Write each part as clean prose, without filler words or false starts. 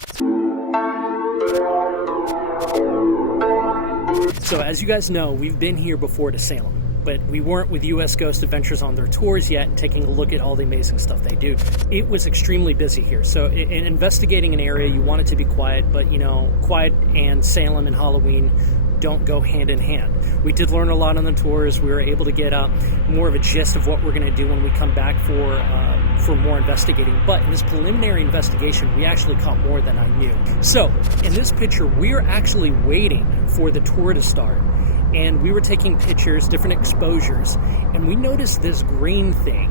So as you guys know, we've been here before to Salem, but we weren't with US Ghost Adventures on their tours yet and taking a look at all the amazing stuff they do. It was extremely busy here. So in investigating an area, you want it to be quiet, but you know, quiet and Salem and Halloween don't go hand in hand. We did learn a lot on the tours. We were able to get more of a gist of what we're going to do when we come back for more investigating. But in this preliminary investigation, we actually caught more than I knew. So in this picture, we're actually waiting for the tour to start. And we were taking pictures, different exposures, and we noticed this green thing.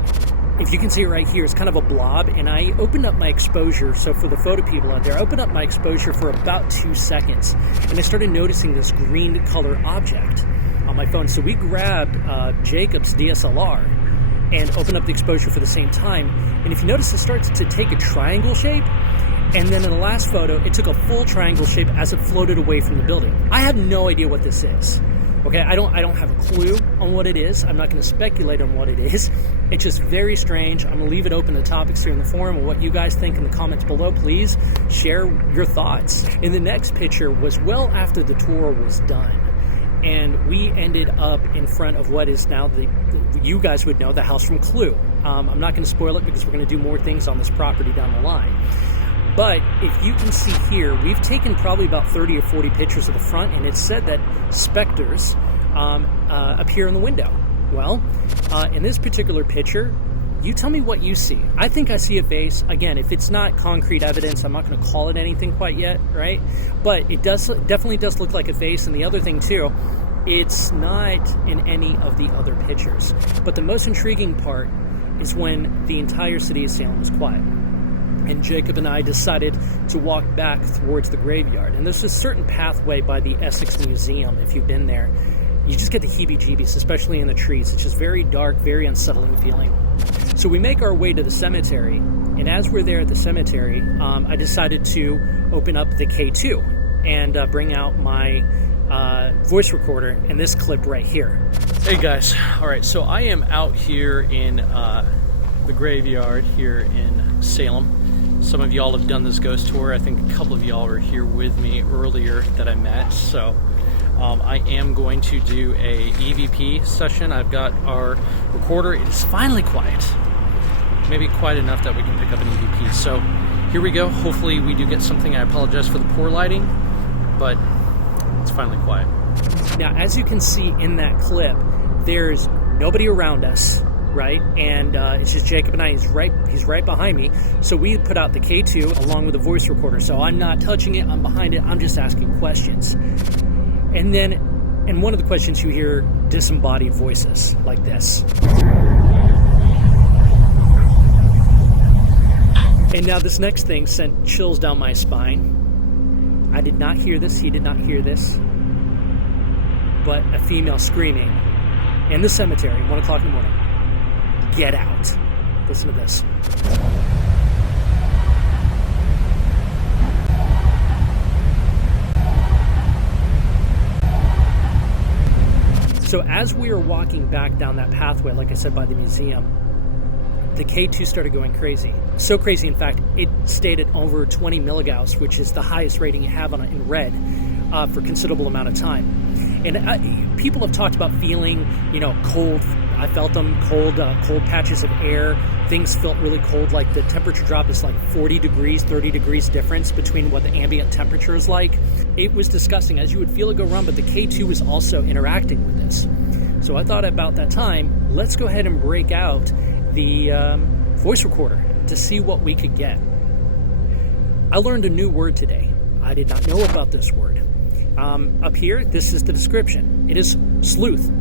If you can see it right here, it's kind of a blob, and I opened up my exposure. So for the photo people out there, I opened up my exposure for about 2 seconds, and I started noticing this green color object on my phone. So we grabbed Jacob's DSLR and opened up the exposure for the same time. And if you notice, it starts to take a triangle shape, and then in the last photo, it took a full triangle shape as it floated away from the building. I have no idea what this is. Okay, I don't have a clue on what it is. I'm not going to speculate on what it is. It's just very strange. I'm going to leave it open to topics here in the forum and what you guys think in the comments below. Please share your thoughts. And the next picture was well after the tour was done. And we ended up in front of what is now you guys would know, the house from Clue. I'm not going to spoil it because we're going to do more things on this property down the line. But if you can see here, we've taken probably about 30 or 40 pictures of the front, and it's said that specters appear in the window. Well, in this particular picture, you tell me what you see. I think I see a face. Again, if it's not concrete evidence, I'm not going to call it anything quite yet, right? But it definitely does look like a face. And the other thing too, it's not in any of the other pictures. But the most intriguing part is when the entire city of Salem was quiet. And Jacob and I decided to walk back towards the graveyard. And there's a certain pathway by the Essex Museum, if you've been there. You just get the heebie-jeebies, especially in the trees. It's just very dark, very unsettling feeling. So we make our way to the cemetery. And as we're there at the cemetery, I decided to open up the K2 and bring out my voice recorder and this clip right here. Hey guys, all right, so I am out here in the graveyard here in Salem. Some of y'all have done this ghost tour. I think a couple of y'all were here with me earlier that I met. So I am going to do a EVP session. I've got our recorder. It is finally quiet. Maybe quiet enough that we can pick up an EVP. So here we go. Hopefully we do get something. I apologize for the poor lighting, but it's finally quiet. Now, as you can see in that clip, there's nobody around us. Right, and it's just Jacob and I. He's right behind me. So we put out the K2 along with the voice recorder. So I'm not touching it. I'm behind it. I'm just asking questions. And then, in one of the questions, you hear disembodied voices like this. And now this next thing sent chills down my spine. I did not hear this. He did not hear this. But a female screaming in the cemetery, 1 o'clock in the morning. Get out. Listen to this. So as we were walking back down that pathway, like I said, by the museum, the K2 started going crazy. So crazy, in fact, it stayed at over 20 milligauss, which is the highest rating you have on it in red for a considerable amount of time. And people have talked about feeling, cold. I felt them cold patches of air. Things felt really cold, like the temperature drop is like 40 degrees, 30 degrees difference between what the ambient temperature is like. It was disgusting, as you would feel it go wrong, but the K2 was also interacting with this. So I thought about that time, let's go ahead and break out the voice recorder to see what we could get. I learned a new word today. I did not know about this word. Up here, this is the description. It is sleuth.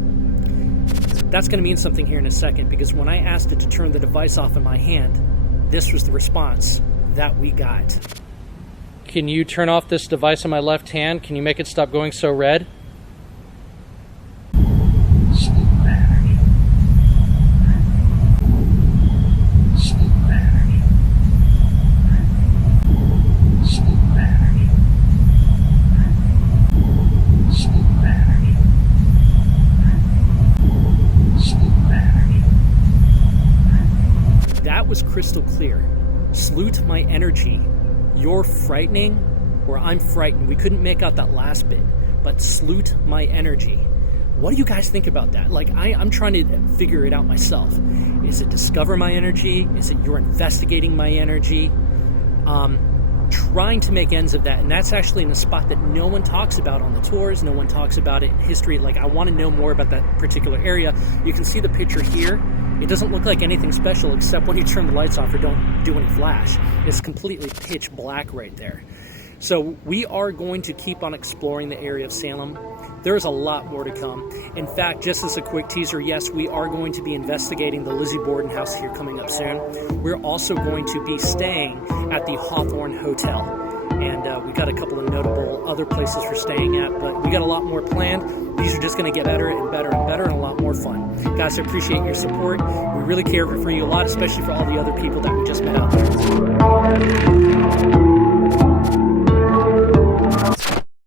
That's going to mean something here in a second, because when I asked it to turn the device off in my hand, this was the response that we got. Can you turn off this device on my left hand? Can you make it stop going so red? Was crystal clear. Salute my energy. you're frightening, or I'm frightened. We couldn't make out that last bit, but salute my energy. What do you guys think about that? Like, I'm trying to figure it out myself. Is it discover my energy? Is it you're investigating my energy? Trying to make ends of that, and that's actually in a spot that no one talks about on the tours. No one talks about it in history. Like, I want to know more about that particular area. You can see the picture here. It doesn't look like anything special except when you turn the lights off or don't do any flash. It's completely pitch black right there. So we are going to keep on exploring the area of Salem. There's a lot more to come. In fact, just as a quick teaser, yes, we are going to be investigating the Lizzie Borden house here coming up soon. We're also going to be staying at the Hawthorne Hotel. And we got a couple of notable other places for staying at, but we got a lot more planned. These are just going to get better and better and better and a lot more fun. Guys, I appreciate your support. We really care for you a lot, especially for all the other people that we just met out there.